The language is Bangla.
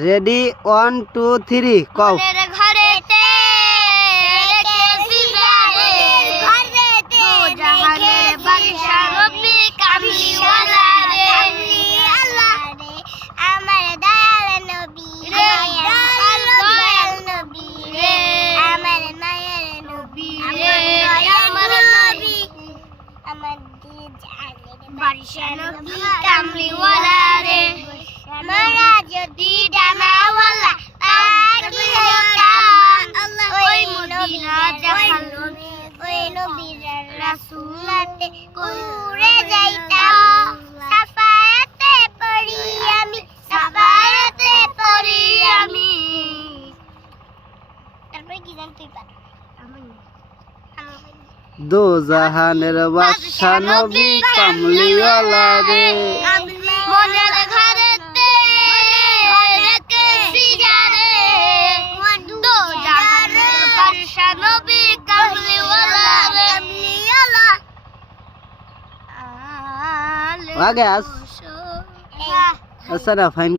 রেডি 1 2 3 কও দো জাহানের বাদশা নবী কামলিওয়ালা রে মনের ঘরেতে রেখেছি যারে দো জাহানের বাদশা নবী কামলিওয়ালা রে আগে আস আচ্ছা না ফাইন